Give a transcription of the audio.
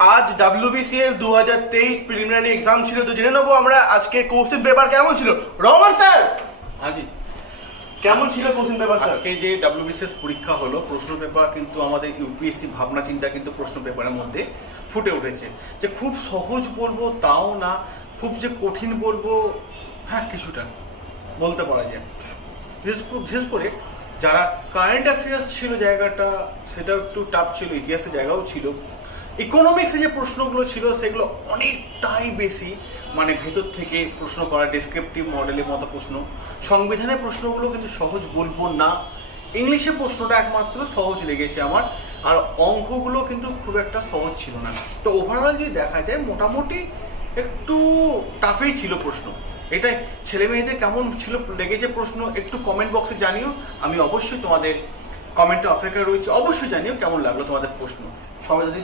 আজ WBCS 2023 preliminary exam ছিল, তো জেনে নেবো আমরা আজকে কোশ্চেন পেপার কেমন ছিল। রহমান স্যার, আজি কেমন ছিল কোশ্চেন পেপার স্যার? আজকে যে WBCS পরীক্ষা হলো, প্রশ্ন পেপার কিন্তু আমাদের ইউপিএসসি ভাবনা চিন্তা কিন্তু প্রশ্ন পেপারের মধ্যে ফুটে উঠেছে। যে খুব সহজ বলবো তাও না, খুব যে কঠিন বলবো হ্যাঁ কিছুটা বলতে পারা যায়। বিশেষ করে যারা কারেন্ট অ্যাফেয়ার্স ছিল জায়গাটা সেটাও একটু টাফ ছিল, ইতিহাসের জায়গাও ছিল। ইকোনমিক্সে যে প্রশ্নগুলো ছিল সেগুলো অনেকটাই বেশি মানে ভেতর থেকে প্রশ্ন করা, ডেসক্রিপটিভ মডেলের মতো প্রশ্ন। সংবিধানের প্রশ্নগুলো কিন্তু সহজ বলবো না। ইংলিশে প্রশ্নটা একমাত্র সহজ লেগেছে আমার, আর অঙ্কগুলো কিন্তু খুব একটা সহজ ছিল না। তো ওভারঅল যদি দেখা যায় মোটামুটি একটু টাফই ছিল প্রশ্ন। এটাই ছেলে মেয়েদের কেমন ছিল লেগেছে প্রশ্ন একটু কমেন্ট বক্সে জানিও। আমি অবশ্যই তোমাদের কমেন্টে অপেক্ষায় রয়েছি। অবশ্যই জানিও কেমন লাগলো তোমাদের প্রশ্ন। সবাই যদি